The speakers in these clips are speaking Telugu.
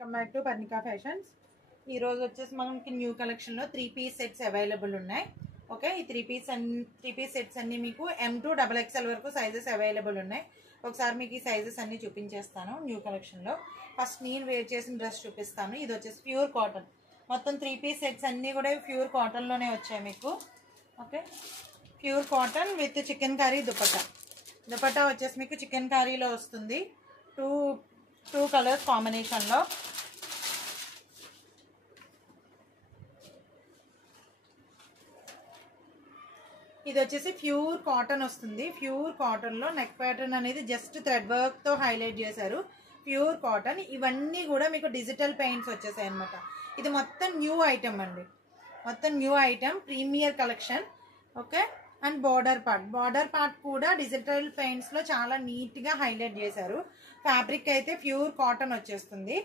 Welcome back to Parnika fashions. ఈ రోజు వచ్చేసి మనకి న్యూ కలెక్షన్ లో 3 పీస్ సెట్స్ అవైలబుల్ ఉన్నాయి. ఓకే, ఈ 3 పీస్ సెట్స్ అన్ని మీకు M to XXL వరకు సైజెస్ అవైలబుల్ ఉన్నాయి. ఒకసారి మీకు ఈ సైజెస్ అన్ని చూపించేస్తాను. న్యూ కలెక్షన్ లో ఫస్ట్ నేను వేర్ చేసిన డ్రెస్ చూపిస్తాను. ఇది వచ్చేసి ప్యూర్ కాటన్. మొత్తం 3 పీస్ సెట్స్ అన్ని కూడా ప్యూర్ కాటన్ లోనే వచ్చాయి మీకు. Okay, pure cotton with chicken curry dupatta. Dupatta వచ్చేసి మీకు చికెన్ కర్రీలో వస్తుంది. టూ కలర్స్ కాంబినేషన్ లో. ఇది వచ్చేసి ప్యూర్ కాటన్ వస్తుంది. ప్యూర్ కాటన్ లో నెక్ ప్యాటర్న్ అనేది జస్ట్ థ్రెడ్ వర్క్ తో హైలైట్ చేశారు. Pure cotton. ఇవన్నీ కూడా మీకు డిజిటల్ పెయింట్స్ వచ్చేసాయి అనమాట. ఇది మొత్తం న్యూ ఐటమ్ అండి. మొత్తం new item, premier collection. Okay, and border part కూడా డిజిటల్ పెయింట్స్ లో చాలా నీట్ గా హైలైట్ చేశారు. ఫ్యాబ్రిక్ అయితే ప్యూర్ కాటన్ వచ్చేస్తుంది.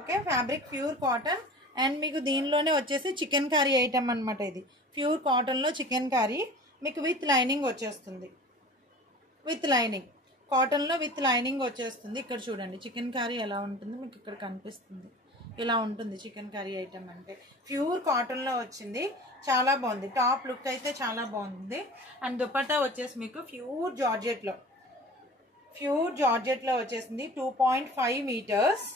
Okay, fabric pure cotton. And మీకు దీనిలోనే వచ్చేసి చికెన్ కర్రీ ఐటమ్ అనమాట. ఇది ప్యూర్ కాటన్ లో చికెన్ కర్రీ మీకు విత్ లైనింగ్ వచ్చేస్తుంది. విత్ లైనింగ్ కాటన్ లో విత్ లైనింగ్ వచ్చేస్తుంది. ఇక్కడ చూడండి చికెన్ కర్రీ ఎలా ఉంటుంది మీకు ఇక్కడ కనిపిస్తుంది. ఇలా ఉంటుంది చికెన్ కర్రీ ఐటమ్ అంటే. ప్యూర్ కాటన్ లో వచ్చింది, చాలా బాగుంది. టాప్ లుక్ అయితే చాలా బాగుంది. అండ్ దుపట్టా వచ్చేసి మీకు ప్యూర్ జార్జెట్ లో వచ్చేసింది. 2.5 మీటర్స్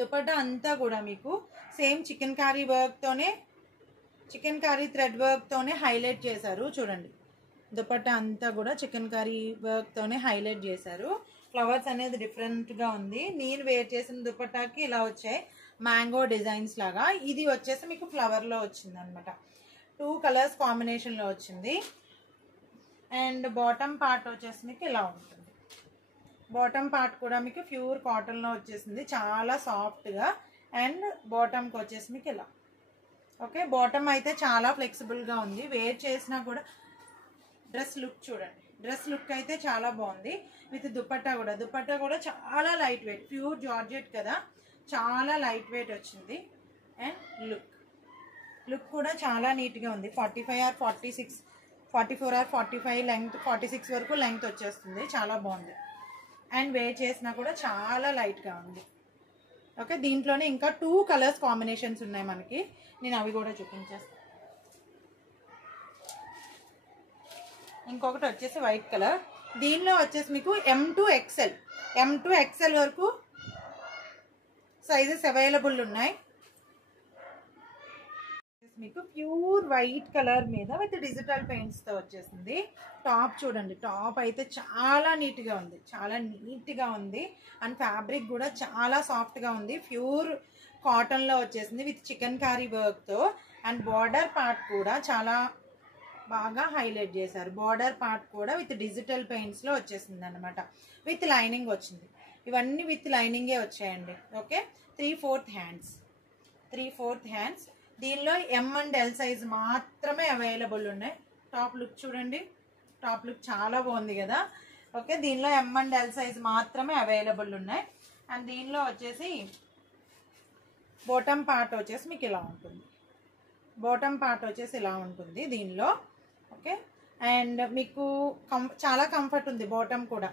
దుపట్టా అంతా కూడా మీకు సేమ్ చికెన్ కర్రీ వర్క్ తోనే, చికెన్ కర్రీ థ్రెడ్ వర్క్ తోనే హైలైట్ చేశారు. చూడండి దుపట్టా అంతా కూడా చికెన్ కర్రీ వర్క్ తోనే హైలైట్ చేశారు. ఫ్లవర్స్ అనేది డిఫరెంట్ గా ఉంది. నేను వేర్ చేసిన దుపట్టాకి ఇలా వచ్చాయి మ్యాంగో డిజైన్స్ లాగా. ఇది వచ్చేసి మీకు ఫ్లవర్ లో వచ్చింది అనమాట. 2 కలర్స్ కాంబినేషన్ లో వచ్చింది. అండ్ బాటమ్ పార్ట్ వచ్చేసి మీకు ఇలా ఉంటుంది. బాటమ్ పార్ట్ కూడా మీకు ప్యూర్ కాటన్ లో వచ్చేసింది, చాలా సాఫ్ట్ గా. అండ్ బాటమ్ కి వచ్చేసి మీకు ఇలా. ఓకే, బాటమ్ అయితే చాలా ఫ్లెక్సిబుల్ గా ఉంది. వేర్ చేసినా కూడా డ్రెస్ లుక్ చూడండి. డ్రెస్ లుక్ అయితే చాలా బాగుంది. విత్ దుపట్టా కూడా చాలా లైట్ వెయిట్. ప్యూర్ జార్జెట్ కదా, చాలా లైట్ వెయిట్ వచ్చింది. అండ్ లుక్ కూడా చాలా నీట్ గా ఉంది. 45 or 46, 44 or 45 లెంగ్త్, 46 వరకు లెంగ్త్ వచ్చేస్తుంది. చాలా బాగుంది. అండ్ వేర్ చేసినా కూడా చాలా లైట్ గా ఉంది. ఓకే, దీంట్లోనే ఇంకా 2 కలర్స్ కాంబినేషన్స్ ఉన్నాయి మనకి. నేను అవి కూడా చూపించేస్తాను. ఇంకొకటి వచ్చేసి వైట్ కలర్. దీనిలో వచ్చేసి మీకు M to XL వరకు సైజెస్ అవైలబుల్ ఉన్నాయి. మీకు ప్యూర్ వైట్ కలర్ మీద విత్ డిజిటల్ పెయింట్స్ తో వచ్చేసింది. టాప్ చూడండి, టాప్ అయితే చాలా నీట్ గా ఉంది. అండ్ ఫ్యాబ్రిక్ కూడా చాలా సాఫ్ట్ గా ఉంది. ప్యూర్ కాటన్ లో వచ్చేసింది విత్ చికెన్ కర్రీ వర్క్ తో. అండ్ బార్డర్ పార్ట్ కూడా చాలా బాగా హైలైట్ చేశారు. బార్డర్ పార్ట్ కూడా విత్ డిజిటల్ పెయింట్స్ లో వచ్చేసింది అనమాట. విత్ లైనింగ్ వచ్చింది. ఇవన్నీ విత్ లైనింగే వచ్చాయండి. Okay, 3/4 hands. దీనిలో M and L సైజ్ మాత్రమే అవైలబుల్ ఉన్నాయి. టాప్ లుక్ చూడండి, టాప్ లుక్ చాలా బాగుంది కదా. ఓకే, దీనిలో M and L సైజ్ మాత్రమే అవైలబుల్ ఉన్నాయి. అండ్ దీనిలో వచ్చేసి బాటమ్ పార్ట్ వచ్చేసి మీకు ఇలా ఉంటుంది. దీనిలో. ఓకే, అండ్ మీకు చాలా కంఫర్ట్ ఉంది బాటమ్ కూడా.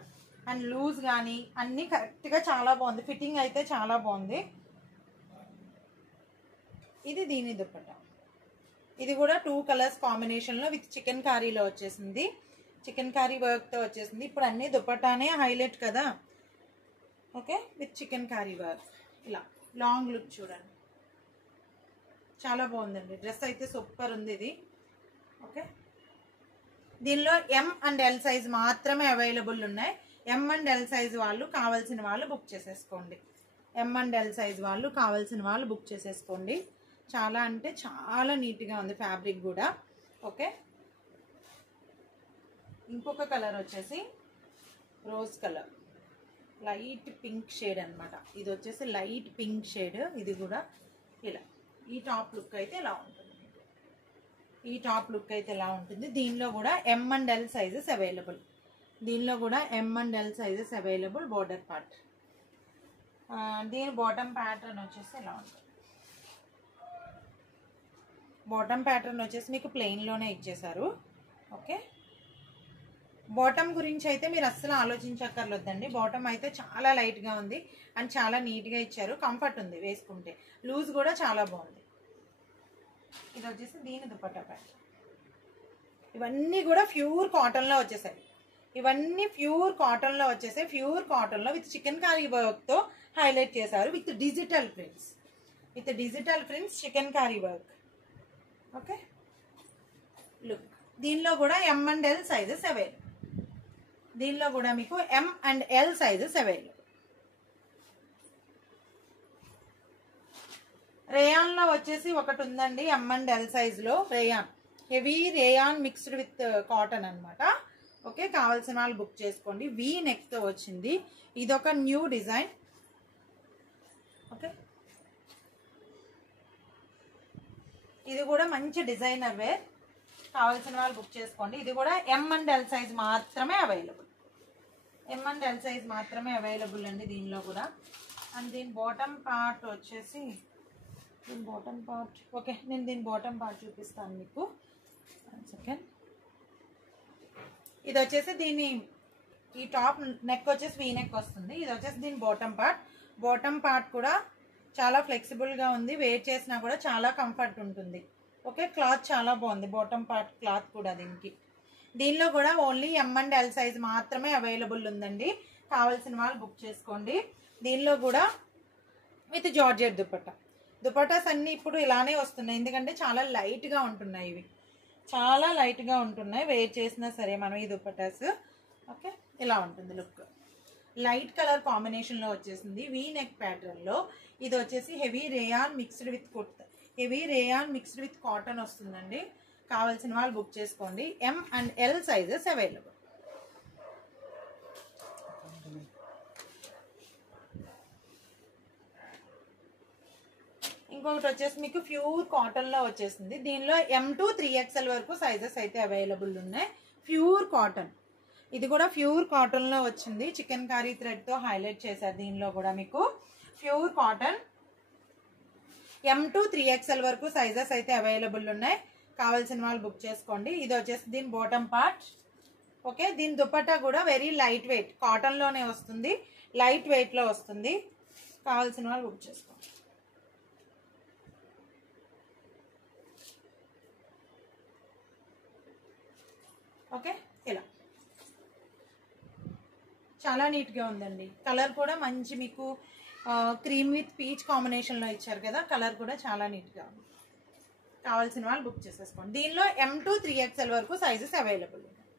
అండ్ లూజ్ కానీ అన్నీ కరెక్ట్గా చాలా బాగుంది. ఫిట్టింగ్ అయితే చాలా బాగుంది. ఇది దీని దుపట్టా. ఇది కూడా 2 కలర్స్ కాంబినేషన్లో విత్ చికెన్ కర్రీలో వచ్చేసింది. చికెన్ కర్రీ వర్క్తో వచ్చేసింది. ఇప్పుడు అన్నీ దుపట్టానే హైలైట్ కదా. Okay, with chicken curry work. ఇలా లాంగ్ లుక్ చూడండి, చాలా బాగుందండి. డ్రెస్ అయితే సూపర్ ఉంది ఇది. ఓకే, దీనిలో M and L సైజ్ మాత్రమే అవైలబుల్ ఉన్నాయి. M and L సైజ్ వాళ్ళు కావాల్సిన వాళ్ళు బుక్ చేసేసుకోండి. చాలా అంటే చాలా నీట్గా ఉంది ఫ్యాబ్రిక్ కూడా. ఓకే, ఇంకొక కలర్ వచ్చేసి rose colour, light pink shade అనమాట. ఇది వచ్చేసి లైట్ పింక్ షేడ్. ఇది కూడా ఇలా. ఈ టాప్ లుక్ అయితే ఇలా ఉంటుంది. దీనిలో కూడా M and L sizes available. Border part. దీని బాటమ్ ప్యాటర్న్ వచ్చేసి ఇలా ఉంటుంది. బాటమ్ ప్యాటర్న్ వచ్చేసి మీకు ప్లెయిన్లోనే ఇచ్చేసారు. ఓకే, బాటమ్ గురించి అయితే మీరు అస్సలు ఆలోచించక్కర్లేదండి. బాటమ్ అయితే చాలా లైట్గా ఉంది అండ్ చాలా నీట్గా ఇచ్చారు. కంఫర్ట్ ఉంది వేసుకుంటే. లూజ్ కూడా చాలా బాగుంది. ఇది వచ్చేసి దీని దుపట్టా ప్యాంట్. ఇవన్నీ కూడా ప్యూర్ కాటన్లో వచ్చేసాయి. ఇవన్నీ ప్యూర్ కాటన్లో వచ్చేసాయి. ప్యూర్ కాటన్లో విత్ చికెన్ కారీ వర్క్తో హైలైట్ చేశారు. With digital prints. Chikankari work. Okay, look. దీనిలో కూడా M and L sizes available. దీనిలో కూడా మీకు M and L sizes available. రేయాన్లో వచ్చేసి ఒకటి ఉందండి, ఎం అండ్ ఎల్ సైజులో rayon. Heavy rayon mixed with cotton అనమాట. ఓకే, కావాల్సిన వాళ్ళు బుక్ చేసుకోండి. వీ నెక్తో వచ్చింది. ఇదొక న్యూ డిజైన్. ఓకే, ఇది కూడా మంచి డిజైనర్ వేర్. కావాల్సిన వాళ్ళు బుక్ చేసుకోండి. ఇది కూడా ఎం అండ్ ఎల్ సైజ్ మాత్రమే అవైలబుల్. అండి దీనిలో కూడా. అండ్ దీని బాటమ్ పార్ట్ వచ్చేసి ఓకే, నేను దీని బాటమ్ పార్ట్ చూపిస్తాను మీకు. సెకండ్, ఇది వచ్చేసి దీని ఈ టాప్ నెక్ వచ్చేసి వీ నెక్ వస్తుంది. ఇది వచ్చేసి దీని బాటమ్ పార్ట్ కూడా చాలా ఫ్లెక్సిబుల్గా ఉంది. వేర్ చేసినా కూడా చాలా కంఫర్ట్ ఉంటుంది. ఓకే, క్లాత్ చాలా బాగుంది. బాటమ్ పార్ట్ క్లాత్ కూడా దీనిలో కూడా only M and L size మాత్రమే అవైలబుల్ ఉందండి. కావాల్సిన వాళ్ళు బుక్ చేసుకోండి. దీనిలో కూడా విత్ జార్జెట్ దుపట్టాస్ అన్నీ ఇప్పుడు ఇలానే వస్తున్నాయి. ఎందుకంటే చాలా లైట్గా ఉంటున్నాయి. ఇవి చాలా లైట్గా ఉంటున్నాయి. వేర్ చేసినా సరే మనం ఈ దుపట్టాస్. ఓకే, ఇలా ఉంటుంది లుక్. లైట్ కలర్ కాంబినేషన్లో వచ్చేసింది. వీ నెక్ ప్యాటర్న్లో. ఇది వచ్చేసి heavy rayon mixed with cotton వస్తుందండి. కావాల్సిన వాళ్ళు బుక్ చేసుకోండి. ఎం అండ్ ఎల్ సైజెస్ అవైలబుల్. ఇంకొకటి వచ్చేసి మీకు ప్యూర్ కాటన్లో వచ్చేసింది. దీనిలో M to 3XL వరకు సైజెస్ అయితే అవైలబుల్ ఉన్నాయి. Pure cotton. ఇది కూడా ప్యూర్ కాటన్లో వచ్చింది. చికెన్ కారీ థ్రెడ్తో హైలైట్ చేశారు. దీనిలో కూడా మీకు pure cotton M to 3XL వరకు సైజెస్ అయితే అవైలబుల్ ఉన్నాయి. కావాల్సిన వాళ్ళు బుక్ చేసుకోండి. ఇది వచ్చేసి దీని బాటమ్ పార్ట్. ఓకే, దీని దుపట్టా కూడా వెరీ లైట్ వెయిట్ కాటన్లోనే వస్తుంది. లైట్ వెయిట్లో వస్తుంది. కావాల్సిన వాళ్ళు బుక్ చేసుకోండి. ఓకే, ఇలా చాలా నీట్గా ఉందండి. కలర్ కూడా మంచి మీకు క్రీమ్ విత్ పీచ్ కాంబినేషన్లో ఇచ్చారు కదా. కలర్ కూడా చాలా నీట్గా ఉంది. కావాల్సిన వాళ్ళు బుక్ చేసేసుకోండి. దీనిలో M to 3XL వరకు సైజెస్ అవైలబుల్ ఉన్నాయి.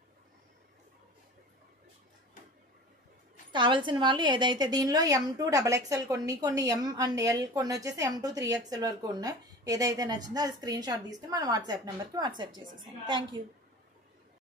కావాల్సిన వాళ్ళు ఏదైతే దీనిలో M to XXL కొన్ని M అండ్ L కొన్ని వచ్చేసి M to 3XL వరకు ఉన్నాయి. ఏదైతే నచ్చిందో అది స్క్రీన్ షాట్ తీసుకుని మన వాట్సాప్ నెంబర్కి వాట్సాప్ చేసేసాను. Thank you.